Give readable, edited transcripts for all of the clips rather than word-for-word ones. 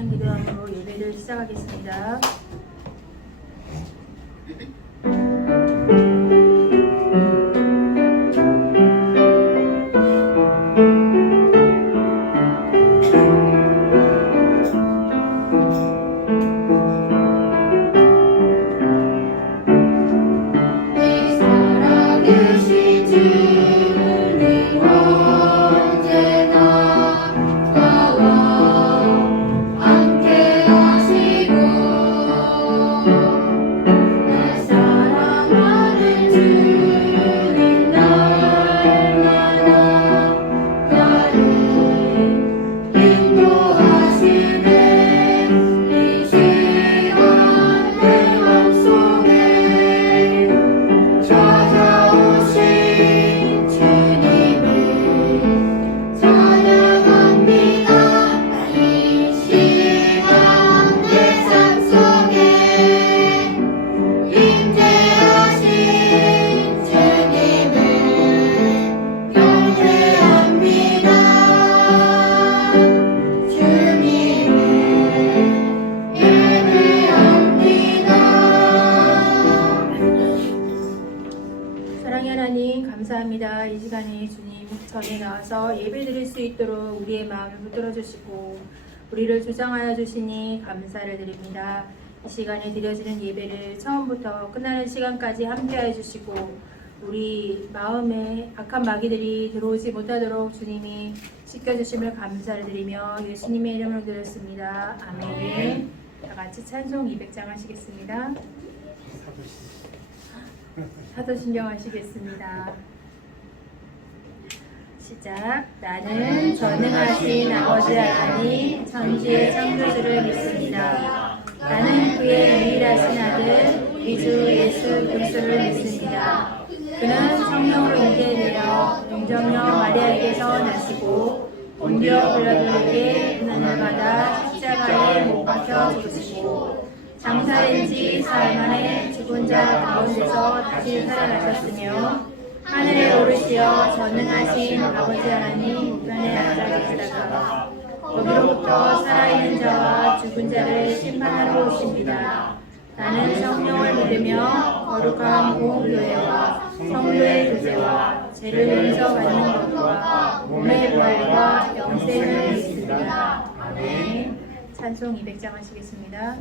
간절한 기도함으로 예배를 시작하겠습니다. 감사합니다. 이 시간에 주님 전에 나와서 예배 드릴 수 있도록 우리의 마음을 붙들어 주시고 우리를 조장하여 주시니 감사를 드립니다. 이 시간에 드려지는 예배를 처음부터 끝나는 시간까지 함께해 주시고 우리 마음에 악한 마귀들이 들어오지 못하도록 주님이 지켜주심을 감사를 드리며 예수님의 이름으로 드렸습니다. 아멘. 다 같이 찬송 200장 하시겠습니다. 사도신경 하시겠습니다. 시작. 나는 전능하신 아버지 하나님 천지의 창조주를 믿습니다. 나는 그의 유일하신 아들 우리 주 예수 그리스도를 믿습니다. 그는 성령으로 잉태되어 동정녀 마리아에게서 나시고 본디오 빌라도에게 고난을 받아 십자가에 못 박혀 죽으시고 장사된 지 사흘 만에 죽은 자 가운데서 다시 살아나셨으며 하늘에 오르시어 전능하신 아버지 하나님 우편에 앉아 계시다가 거기로부터 살아있는 자와 죽은 자를 심판하러 오십니다. 나는 성령을 믿으며 거룩한 공교회와 성도의 교제와 죄를 용서받는 것과 몸의 부활과 영생을 믿습니다. 아멘. 찬송 200장 하시겠습니다.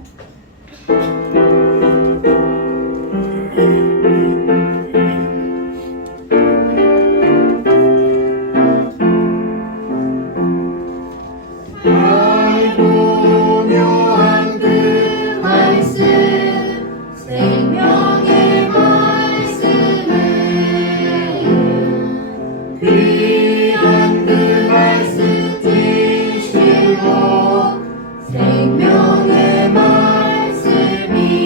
생명의 말씀이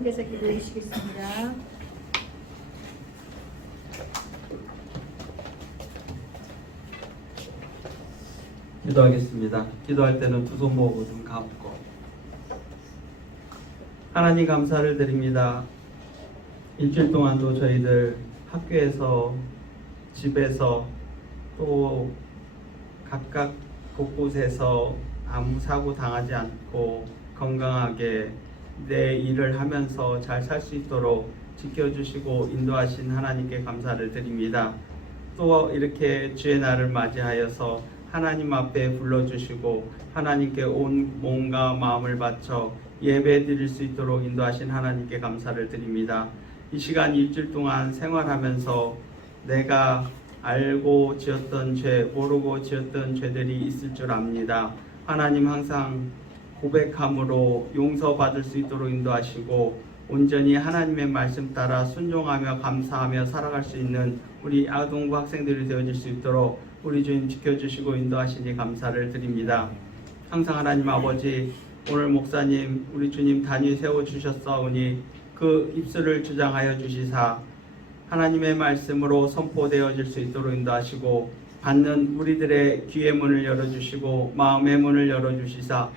목사님께서 기도해 주시겠습니다. 기도하겠습니다. 기도할 때는 두 손 모으고 눈 감고. 하나님 감사를 드립니다. 일주일 동안도 저희들 학교에서 집에서 또 각각 곳곳에서 아무 사고 당하지 않고 건강하게 내 일을 하면서 잘 살 수 있도록 지켜주시고 인도하신 하나님께 감사를 드립니다. 또 이렇게 주의 날을 맞이하여서 하나님 앞에 불러주시고 하나님께 온 몸과 마음을 바쳐 예배 드릴 수 있도록 인도하신 하나님께 감사를 드립니다. 이 시간 일주일 동안 생활하면서 내가 알고 지었던 죄, 모르고 지었던 죄들이 있을 줄 압니다. 하나님 항상 고백함으로 용서받을 수 있도록 인도하시고 온전히 하나님의 말씀 따라 순종하며 감사하며 살아갈 수 있는 우리 아동부 학생들이 되어질 수 있도록 우리 주님 지켜주시고 인도하시니 감사를 드립니다. 항상 하나님 아버지, 오늘 목사님 우리 주님 단위 세워주셨사오니 그 입술을 주장하여 주시사 하나님의 말씀으로 선포되어질 수 있도록 인도하시고 받는 우리들의 귀의 문을 열어주시고 마음의 문을 열어주시사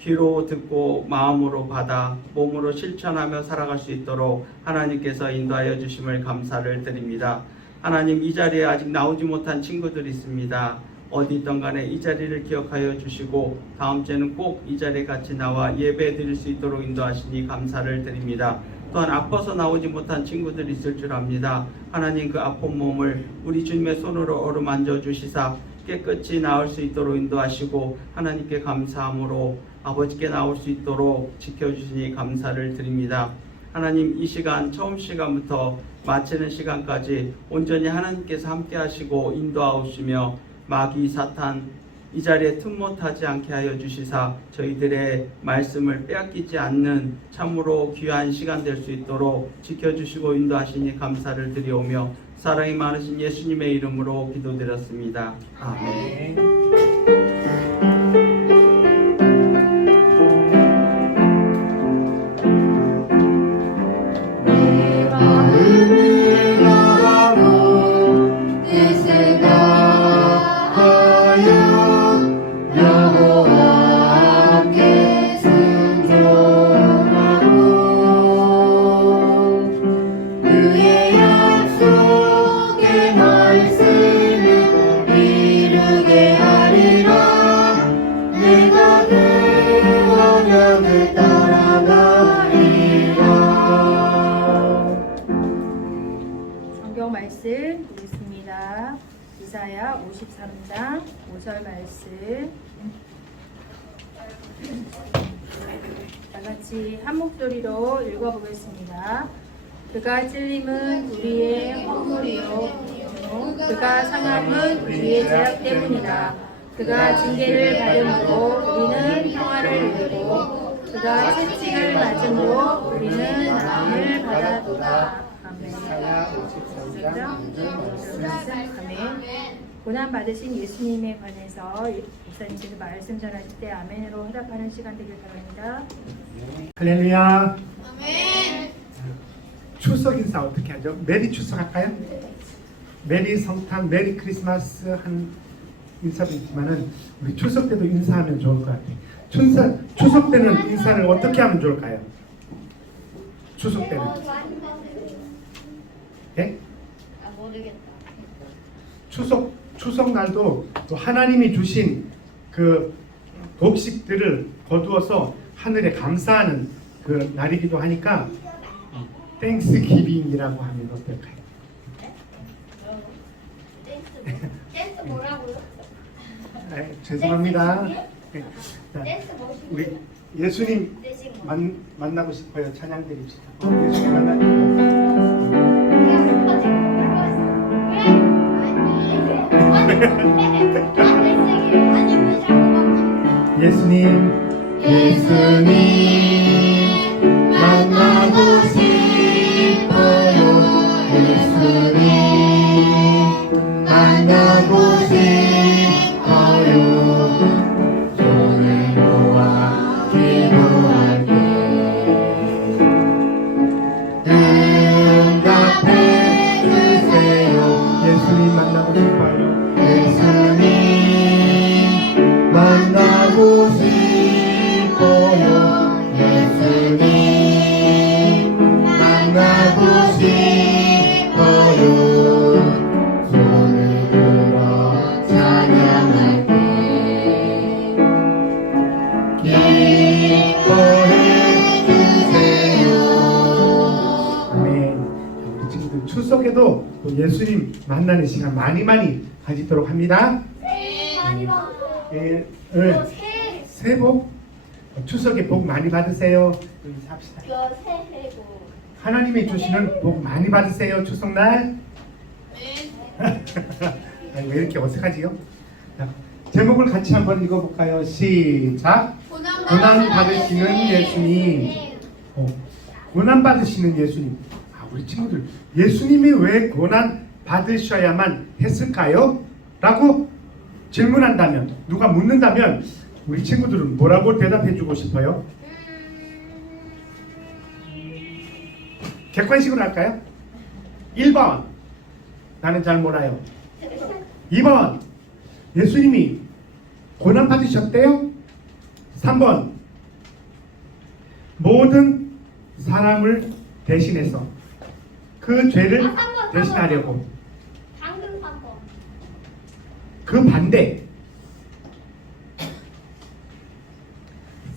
귀로 듣고 마음으로 받아 몸으로 실천하며 살아갈 수 있도록 하나님께서 인도하여 주심을 감사를 드립니다. 하나님, 이 자리에 아직 나오지 못한 친구들이 있습니다. 어디 있던 간에 이 자리를 기억하여 주시고 다음 주에는 꼭 이 자리에 같이 나와 예배 드릴 수 있도록 인도하시니 감사를 드립니다. 또한 아파서 나오지 못한 친구들이 있을 줄 압니다. 하나님, 그 아픈 몸을 우리 주님의 손으로 어루만져 주시사 깨끗이 나을 수 있도록 인도하시고 하나님께 감사함으로 아버지께 나올 수 있도록 지켜주시니 감사를 드립니다. 하나님, 이 시간 처음 시간부터 마치는 시간까지 온전히 하나님께서 함께 하시고 인도하시며 마귀 사탄 이 자리에 틈 못하지 않게 하여 주시사 저희들의 말씀을 빼앗기지 않는 참으로 귀한 시간 될 수 있도록 지켜주시고 인도하시니 감사를 드리오며 사랑이 많으신 예수님의 이름으로 기도드렸습니다. 아멘. 말씀 읽겠습니다. 이사야 53장 5절 말씀 다 같이 한 목소리로 읽어보겠습니다. 그가 찔림은 우리의 허물이요 그가 상함은 우리의 죄악 때문이다. 그가 징계를 받음으로 우리는 평화를 누리고 그가 채찍을 맞음으로 우리는 나음을 받았도다. 아멘. 고난 받으신 예수님에 관해서 목사님께서 말씀 전하실 때 아멘으로 해답하는 시간 되길 바랍니다. 할렐루야. 아멘. 추석 인사 어떻게 하죠? 메리 추석 할까요? 메리 성탄, 메리 크리스마스 한 인사도 있지만은 우리 추석 때도 인사하면 좋을 것 같아요. 추석 때는 인사를 어떻게 하면 좋을까요? 추석 때는. 예? 모르겠다. 추석 날도 또 하나님이 주신 그 곡식들을 거두어서 하늘에 감사하는 그 날이기도 하니까 땡스기빙이라고 하면 어떨까요? 댄스 뭐라고요? 네, 죄송합니다. 네, 자, 우리 예수님 만나고 싶어요. 찬양 드립시다. 예수님 만나. 예수님 만나고 싶어요. 예수님 만나고 싶어요. 손을 모아 기도할게. 또 예수님 만나는 시간 많이 가지도록 합니다. 많이 받아. 예, 새해 복 추석에 복 많이 받으세요. 인사합시다. 새해 복. 하나님이 주시는 복 많이 받으세요. 추석날. 아니, 왜 이렇게 어색하지요? 자, 제목을 같이 한번 읽어볼까요? 시작. 고난 받으시는 예수님. 고난 받으시는 예수님. 우리 친구들, 예수님이 왜 고난 받으셔야만 했을까요? 라고 질문한다면, 누가 묻는다면 우리 친구들은 뭐라고 대답해주고 싶어요? 객관식으로 할까요? 1번, 나는 잘 몰라요. 2번, 예수님이 고난 받으셨대요? 3번, 모든 사람을 대신해서 그 죄를 3번. 대신하려고. 당근 3번. 그 반대.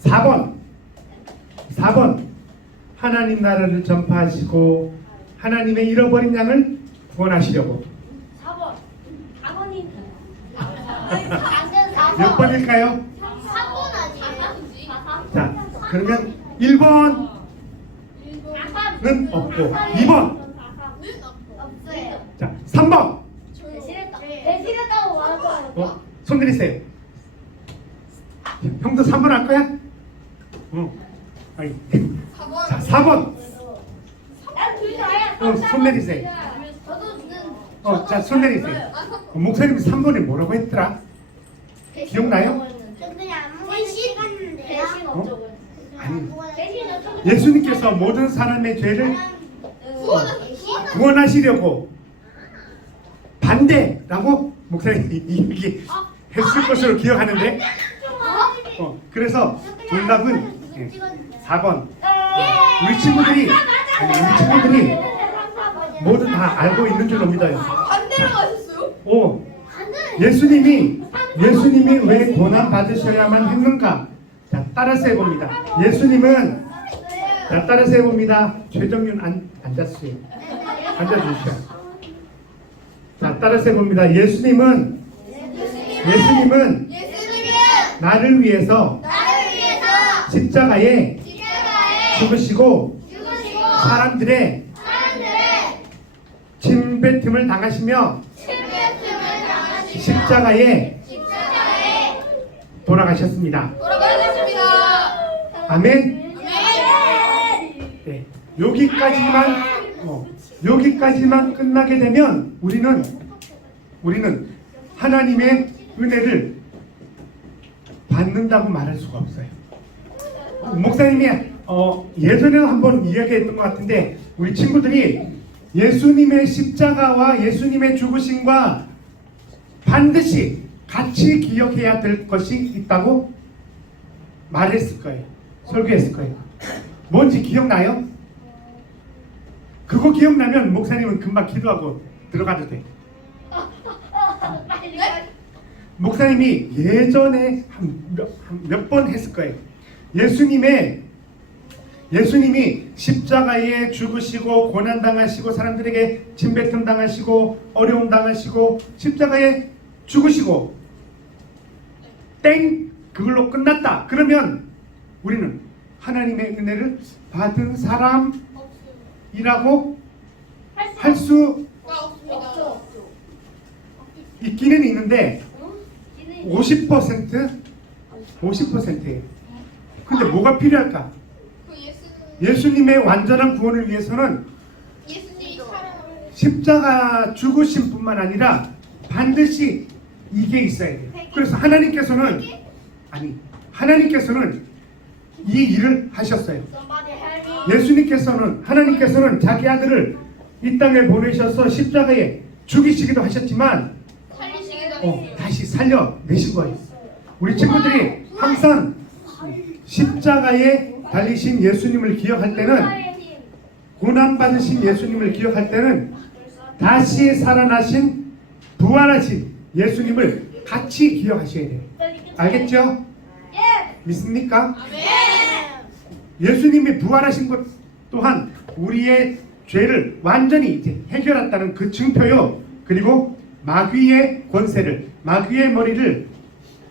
4번, 하나님 나라를 전파하시고 하나님의 잃어버린 양을 구원하시려고. 4번. 4번이 당근 4번. 몇 번일까요? 4번 아니에요? 자, 그러면 1번은 없고 2번, 없어요. 자, 3번. 대신했다고 말했어요. 손 내리세요. 형도 3번 할 거야? 아니. 자, 4번. 난둘 다야. 손 내리세요. 저도 자, 손 내리세요. 목사님 3번에 뭐라고 했더라? 기억나요? 대신 갔는데요. 대신 어쩌고. 아니. 대신 어쩌고. 예수님께서 모든 사람의 죄를 구원하시려고 반대라고 목사님이 얘기했을 것으로 기억하는데, 그래서 정답은 4번. 우리 친구들이 모두 다 알고 있는 줄로 믿어요. 반대로 가셨어요? 예수님이 왜 고난 받으셔야만 했는가? 자, 따라서 해봅니다. 자, 따라서 해봅니다. 최정윤 앉았어요. 앉아주시죠. 자, 따라서 해봅니다. 예수님은 나를 위해서 십자가에 죽으시고 사람들의 침뱉음을 당하시며 십자가에 돌아가셨습니다. 아멘. 네, 여기까지만 끝나게 되면 우리는 하나님의 은혜를 받는다고 말할 수가 없어요. 목사님이 예전에도 한번 이야기했던 것 같은데, 우리 친구들이 예수님의 십자가와 예수님의 죽으심과 반드시 같이 기억해야 될 것이 있다고 말했을 거예요. 설교했을 거예요. 뭔지 기억나요? 그거 기억나면 목사님은 금방 기도하고 들어가도 돼. 목사님이 예전에 몇 번 했을 거예요. 예수님이 십자가에 죽으시고 고난당하시고 사람들에게 침뱉음 당하시고 어려움 당하시고 십자가에 죽으시고 땡! 그걸로 끝났다. 그러면 우리는 하나님의 은혜를 받은 사람이라고 할 수 있기는 있는데 50%예요. 근데 뭐가 필요할까? 예수님의 완전한 구원을 위해서는 십자가 죽으심뿐만 아니라 반드시 이게 있어야 돼요. 그래서 하나님께서는 이 일을 하셨어요. 하나님께서는 자기 아들을 이 땅에 보내셔서 십자가에 죽이시기도 하셨지만 다시 살려내신 거예요. 우리 친구들이 항상 십자가에 달리신 예수님을 기억할 때는, 고난받으신 예수님을 기억할 때는 다시 살아나신 부활하신 예수님을 같이 기억하셔야 돼요. 알겠죠? 믿습니까? 예수님이 부활하신 것 또한 우리의 죄를 완전히 이제 해결했다는 그 증표요. 그리고 마귀의 권세를, 마귀의 머리를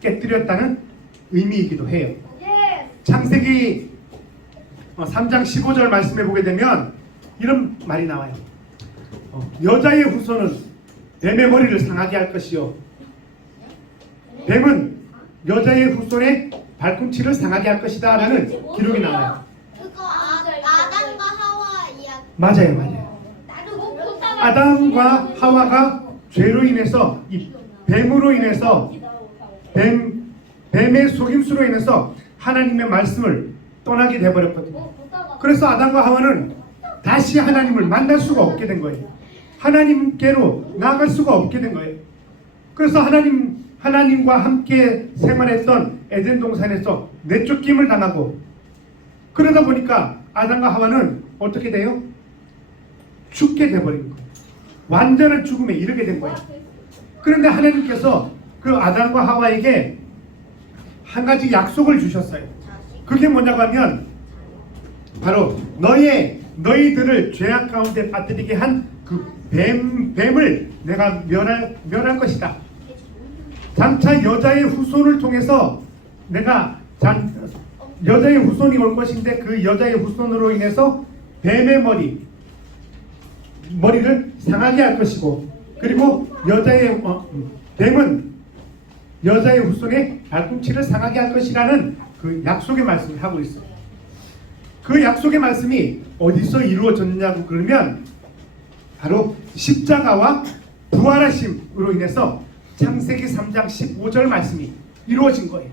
깨뜨렸다는 의미이기도 해요. 창세기 3장 15절 말씀해 보게 되면 이런 말이 나와요. 여자의 후손은 뱀의 머리를 상하게 할 것이요, 뱀은 여자의 후손의 발꿈치를 상하게 할 것이다 라는 기록이 나와요. 그거 아담과 하와 이야기. 맞아요. 아담과 하와가 죄로 인해서, 이 뱀으로 인해서, 뱀의 속임수로 인해서 하나님의 말씀을 떠나게 되어버렸거든요. 그래서 아담과 하와는 다시 하나님을 만날 수가 없게 된 거예요. 하나님께로 나아갈 수가 없게 된 거예요. 그래서 하나님과 함께 생활했던 에덴 동산에서 내쫓김을 당하고, 그러다 보니까 아담과 하와는 어떻게 돼요? 죽게 돼버린 거예요. 완전한 죽음에 이르게 된 거예요. 그런데 하나님께서 그 아담과 하와에게 한 가지 약속을 주셨어요. 그게 뭐냐고 하면 바로 너희들을 죄악 가운데 빠뜨리게 한 그 뱀을 내가 멸할 것이다. 장차 여자의 후손을 통해서 내가 여자의 후손이 올 것인데, 그 여자의 후손으로 인해서 뱀의 머리를 상하게 할 것이고, 그리고 뱀은 여자의 후손의 발꿈치를 상하게 할 것이라는 그 약속의 말씀을 하고 있어요. 그 약속의 말씀이 어디서 이루어졌냐고 그러면 바로 십자가와 부활하심으로 인해서 창세기 3장 15절 말씀이 이루어진 거예요.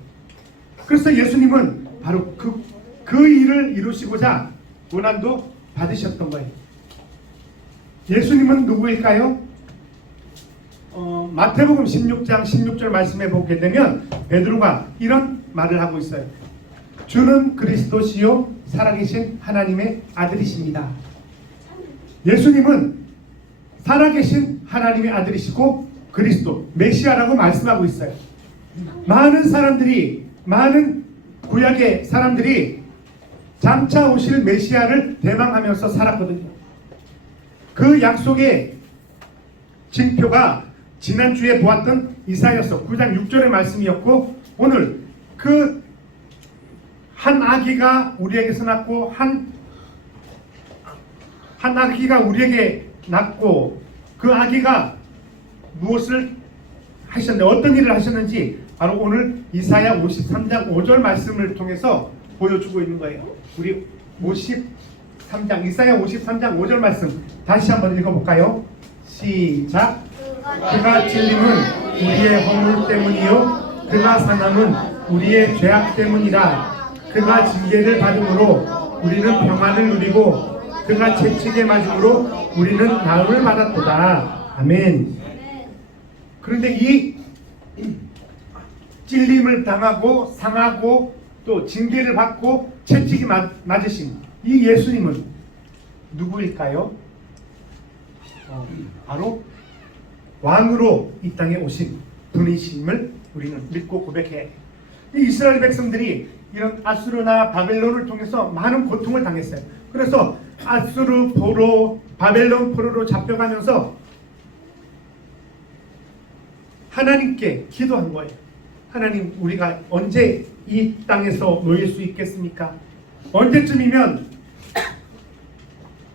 그래서 예수님은 바로 그 일을 이루시고자 고난도 받으셨던 거예요. 예수님은 누구일까요? 마태복음 16장 16절 말씀해 보게 되면 베드로가 이런 말을 하고 있어요. 주는 그리스도시요 살아계신 하나님의 아들이십니다. 예수님은 살아계신 하나님의 아들이시고 그리스도, 메시아라고 말씀하고 있어요. 많은 구약의 사람들이 장차 오실 메시아를 대망하면서 살았거든요. 그 약속의 징표가 지난주에 보았던 이사야서 9장 6절의 말씀이었고, 오늘 그 한 아기가 우리에게서 낳고 한 아기가 우리에게 낳고, 그 아기가 무엇을 하셨는데, 어떤 일을 하셨는지 바로 오늘 이사야 53장 5절 말씀을 통해서 보여주고 있는 거예요. 우리 이사야 53장 5절 말씀 다시 한번 읽어볼까요? 시작. 그가 찔림은 우리의 허물 때문이요 그가 상함은 우리의 죄악 때문이라. 그가 징계를 받음으로 우리는 평안을 누리고 그가 채찍에 맞음으로 우리는 나음을 받았도다. 아멘. 그런데 이 찔림을 당하고 상하고 또 징계를 받고 채찍이 맞으신 이 예수님은 누구일까요? 바로 왕으로 이 땅에 오신 분이심을 우리는 믿고 고백해야 해요. 이 이스라엘 백성들이 이런 아수르나 바벨론을 통해서 많은 고통을 당했어요. 그래서 아수르 포로, 바벨론 포로로 잡혀가면서 하나님께 기도한 거예요. 하나님, 우리가 언제 이 땅에서 놓일 수 있겠습니까? 언제쯤이면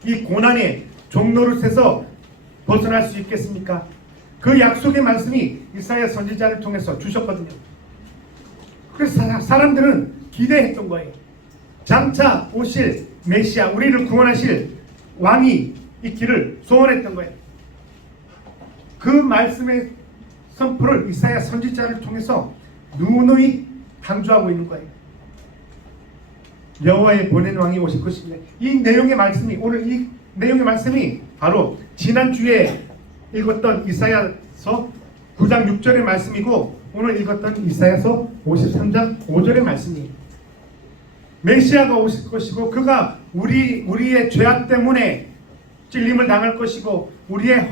이 고난의 종노릇에서 벗어날 수 있겠습니까? 그 약속의 말씀이 이사야 선지자를 통해서 주셨거든요. 그래서 사람들은 기대했던 거예요. 장차 오실 메시아, 우리를 구원하실 왕이 있기를 소원했던 거예요. 그 말씀의 선포를 이사야 선지자를 통해서 누누이 강조하고 있는 거예요. 여호와의 보낸 왕이 오실 것입니다. 이 내용의 말씀이, 오늘 이 내용의 말씀이 바로 지난주에 읽었던 이사야서 9장 6절의 말씀이고, 오늘 읽었던 이사야서 53장 5절의 말씀이에요. 메시아가 오실 것이고, 그가 우리의 죄악 때문에 찔림을 당할 것이고, 우리의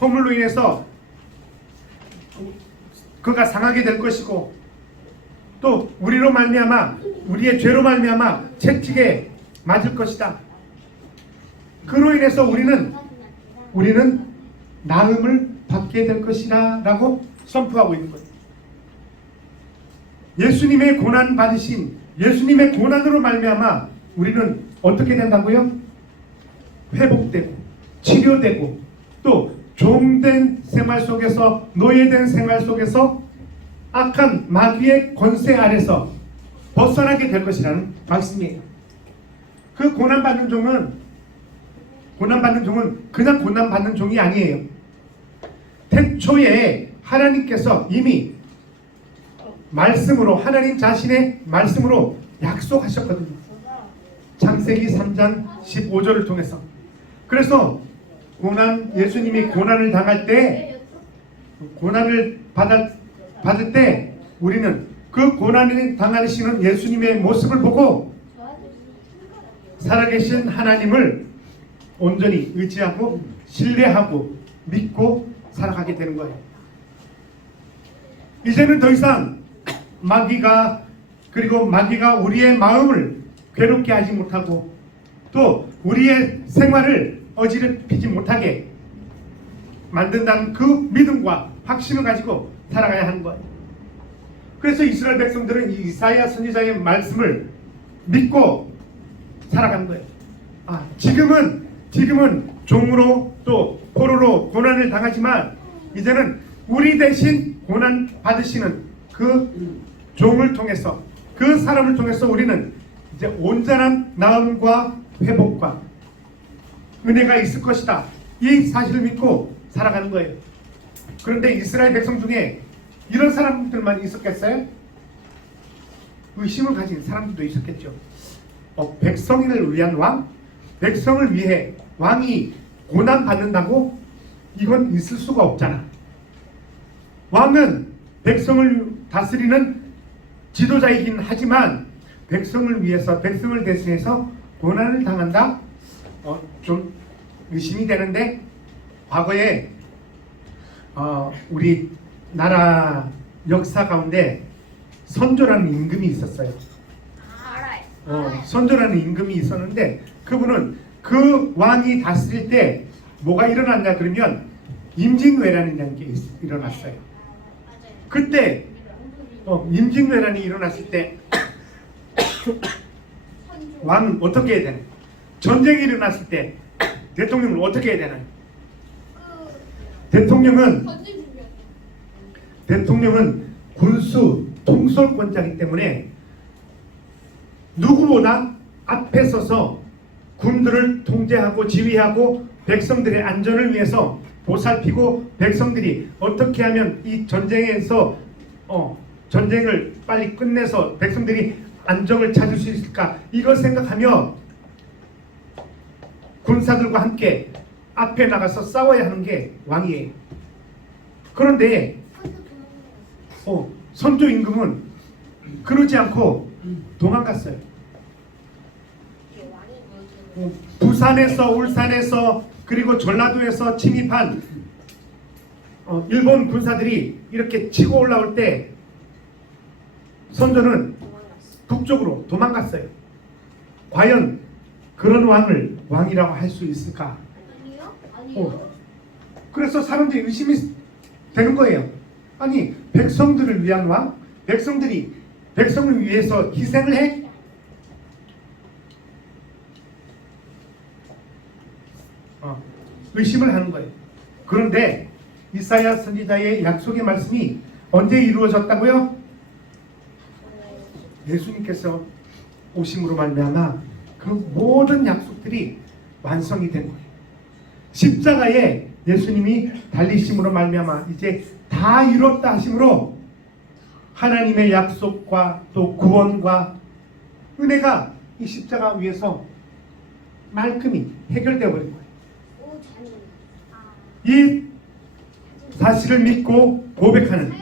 허물로 인해서 그가 상하게 될 것이고, 또 우리로 말미암아, 우리의 죄로 말미암아 채찍에 맞을 것이다. 그로 인해서 우리는 나음을 받게 될 것이다 라고 선포하고 있는 거예요. 예수님의 고난 받으신 예수님의 고난으로 말미암아 우리는 어떻게 된다고요? 회복되고 치료되고 또 종된 생활 속에서 노예된 생활 속에서 악한 마귀의 권세 아래서 벗어나게 될 것이라는 말씀이에요. 그 고난받는 종은 그냥 고난받는 종이 아니에요. 태초에 하나님께서 이미 말씀으로 하나님 자신의 말씀으로 약속하셨거든요. 창세기 3장 15절을 통해서. 그래서 예수님이 고난을 당할 때 고난을 받을 때 우리는 그 고난을 당하시는 예수님의 모습을 보고 살아계신 하나님을 온전히 의지하고 신뢰하고 믿고 살아가게 되는 거예요. 이제는 더 이상 마귀가 우리의 마음을 괴롭게 하지 못하고 또 우리의 생활을 어지럽히지 못하게 만든다는 그 믿음과 확신을 가지고 살아가야 하는 거예요. 그래서 이스라엘 백성들은 이 이사야 선지자의 말씀을 믿고 살아가는 거예요. 지금은 종으로 또 포로로 고난을 당하지만 이제는 우리 대신 고난 받으시는 그 종을 통해서 그 사람을 통해서 우리는 이제 온전한 나음과 회복과 은혜가 있을 것이다. 이 사실을 믿고 살아가는 거예요. 그런데 이스라엘 백성 중에 이런 사람들만 있었겠어요? 의심을 가진 사람들도 있었겠죠. 백성을 위한 왕? 백성을 위해 왕이 고난받는다고? 이건 있을 수가 없잖아. 왕은 백성을 다스리는 지도자이긴 하지만 백성을 위해서 백성을 대신해서 고난을 당한다? 좀 의심이 되는데 과거에 우리 나라 역사 가운데 선조라는 임금이 있었어요. 알아요. 선조라는 임금이 있었는데 그분은 그 왕이 다스릴 때 뭐가 일어났냐 그러면 임진왜란이라는 게 일어났어요. 그때 임진왜란이 일어났을 때 왕은 어떻게 해야 되나? 전쟁이 일어났을 때 대통령은 어떻게 해야 되나? 대통령은 군수 통솔권자이기 때문에 누구보다 앞에 서서 군들을 통제하고 지휘하고 백성들의 안전을 위해서 보살피고 백성들이 어떻게 하면 이 전쟁에서 전쟁을 빨리 끝내서 백성들이 안정을 찾을 수 있을까 이걸 생각하며 군사들과 함께 앞에 나가서 싸워야 하는 게 왕이에요. 그런데 선조 임금은 그러지 않고 도망갔어요. 부산에서 울산에서 그리고 전라도에서 침입한 일본 군사들이 이렇게 치고 올라올 때 선조는 북쪽으로 도망갔어요. 과연 그런 왕을 왕이라고 할 수 있을까? 아니요. 그래서 사람들이 의심이 되는 거예요. 아니 백성들을 위한 왕? 백성을 위해서 희생을 해? 의심을 하는 거예요. 그런데 이사야 선지자의 약속의 말씀이 언제 이루어졌다고요? 예수님께서 오심으로 말미암아 그 모든 약속들이 완성이 된 거예요. 십자가에 예수님이 달리심으로 말미암아 이제 다 이뤘다 하심으로 하나님의 약속과 또 구원과 은혜가 이 십자가 위에서 말끔히 해결되어 버린 거예요. 이 사실을 믿고 고백하는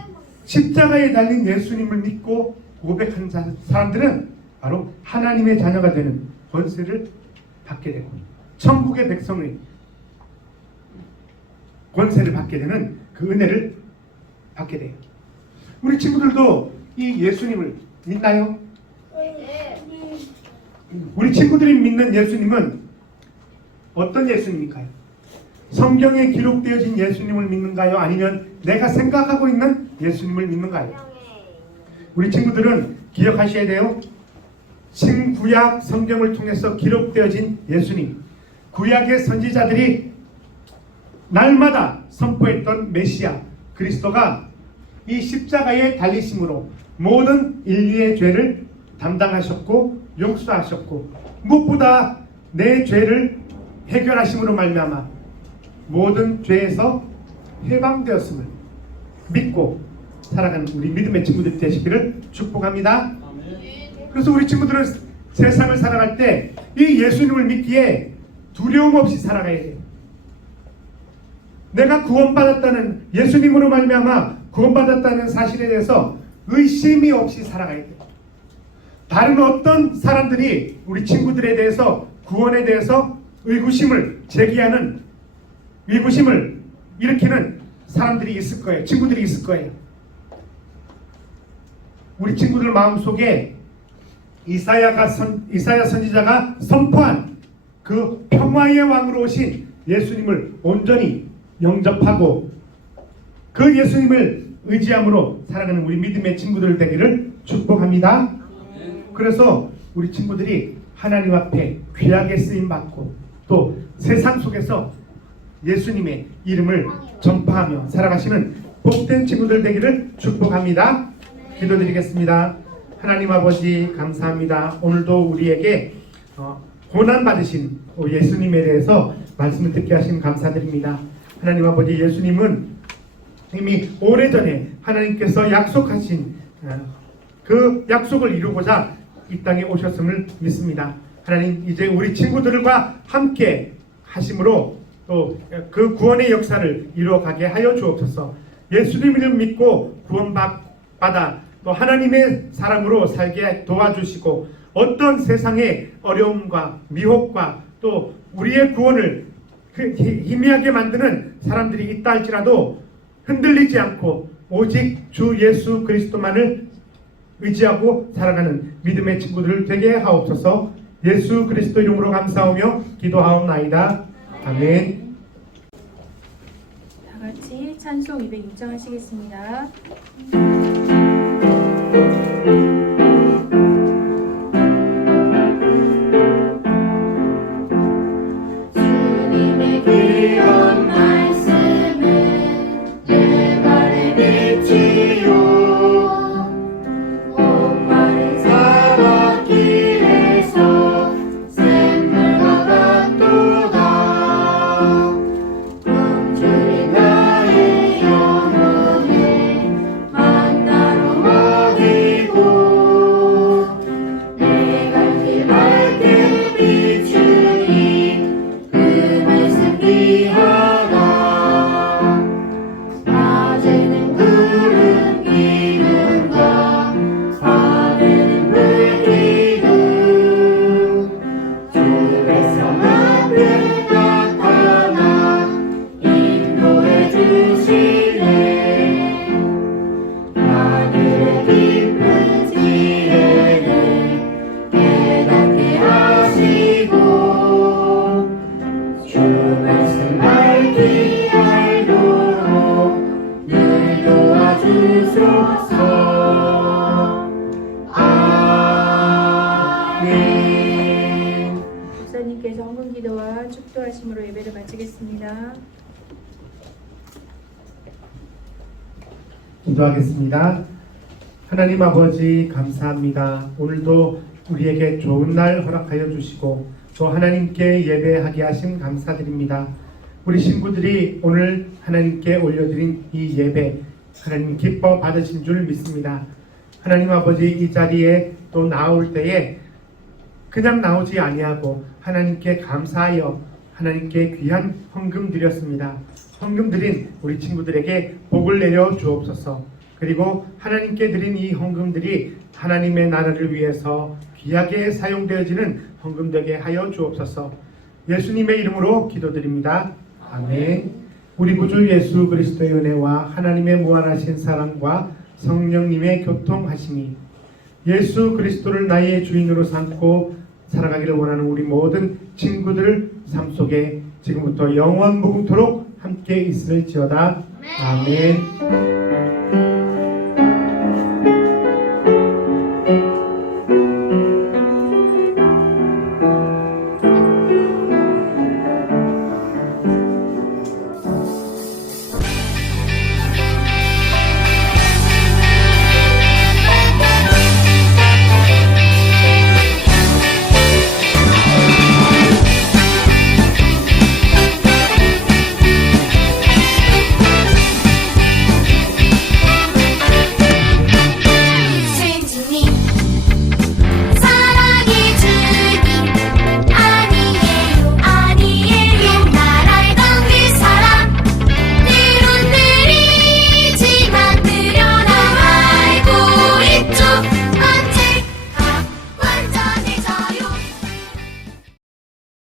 십자가에 달린 예수님을 믿고 고백하는 사람들은 바로 하나님의 자녀가 되는 권세를 받게 되고 천국의 백성의 권세를 받게 되는 그 은혜를 받게 돼요. 우리 친구들도 이 예수님을 믿나요? 네. 우리 친구들이 믿는 예수님은 어떤 예수님일까요? 성경에 기록되어진 예수님을 믿는가요? 아니면 내가 생각하고 있는 예수님을 믿는가요? 우리 친구들은 기억하셔야 돼요. 신구약 성경을 통해서 기록되어진 예수님, 구약의 선지자들이 날마다 선포했던 메시아 그리스도가 이 십자가에 달리심으로 모든 인류의 죄를 담당하셨고 용서하셨고, 무엇보다 내 죄를 해결하심으로 말미암아 모든 죄에서 해방되었음을 믿고 살아가는 우리 믿음의 친구들 되시기를 축복합니다. 그래서 우리 친구들은 세상을 살아갈 때 이 예수님을 믿기에 두려움 없이 살아가야 돼요. 내가 구원받았다는, 예수님으로 말미암아 구원받았다는 사실에 대해서 의심이 없이 살아가야 돼요. 다른 어떤 사람들이 우리 친구들에 대해서, 구원에 대해서 의구심을 제기하는, 의구심을 일으키는 사람들이 있을 거예요. 친구들이 있을 거예요. 우리 친구들 마음속에 이사야 선지자가 선포한 그 평화의 왕으로 오신 예수님을 온전히 영접하고 그 예수님을 의지함으로 살아가는 우리 믿음의 친구들 되기를 축복합니다. 그래서 우리 친구들이 하나님 앞에 귀하게 쓰임받고 또 세상 속에서 예수님의 이름을 전파하며 살아가시는 복된 친구들 되기를 축복합니다. 기도드리겠습니다. 하나님 아버지 감사합니다. 오늘도 우리에게 고난 받으신 예수님에 대해서 말씀을 듣게 하신 감사드립니다. 하나님 아버지, 예수님은 이미 오래전에 하나님께서 약속하신 그 약속을 이루고자 이 땅에 오셨음을 믿습니다. 하나님, 이제 우리 친구들과 함께 하심으로 또 그 구원의 역사를 이루어가게 하여 주옵소서. 예수님을 믿고 구원받아 또 하나님의 사랑으로 살게 도와주시고, 어떤 세상의 어려움과 미혹과 또 우리의 구원을 희미하게 만드는 사람들이 있다 할지라도 흔들리지 않고 오직 주 예수 그리스도만을 의지하고 살아가는 믿음의 친구들 되게 하옵소서. 예수 그리스도 이름으로 감사하며 기도하옵나이다. 아멘. 다 같이 찬송 206장 하시겠습니다. 주님의 귀한 말씀은 내 발에 비치요 목마른 사막길에서 샘물과 같도다. 꿈줄이 나의 영혼을 만나러 먹이고 내 갈 길 밝게 비추니 그 말씀 귀하다. 낮에는 구름 기둥과 밤에는 불기둥 주 백성 앞에 나타나 인도해 주시네. 하늘의 깊은 지혜를 깨닫게 하시고 주 말씀 알기 알도록 늘 도와주소서. 아멘. 목사님께서 헌금 기도와 축도하심으로 예배를 마치겠습니다. 기도하겠습니다. 하나님 아버지 감사합니다. 오늘도 우리에게 좋은 날 허락하여 주시고 또 하나님께 예배하게 하심 감사드립니다. 우리 친구들이 오늘 하나님께 올려드린 이 예배 하나님 기뻐 받으신 줄 믿습니다. 하나님 아버지, 이 자리에 또 나올 때에 그냥 나오지 아니하고 하나님께 감사하여 하나님께 귀한 헌금 드렸습니다. 헌금 드린 우리 친구들에게 복을 내려 주옵소서. 그리고 하나님께 드린 이 헌금들이 하나님의 나라를 위해서 귀하게 사용되어지는 헌금 되게 하여 주옵소서. 예수님의 이름으로 기도드립니다. 아멘. 우리 구주 예수 그리스도의 은혜와 하나님의 무한하신 사랑과 성령님의 교통하심이 예수 그리스도를 나의 주인으로 삼고 사랑하기를 원하는 우리 모든 친구들 삶 속에 지금부터 영원 무궁토록 함께 있을지어다. 아멘.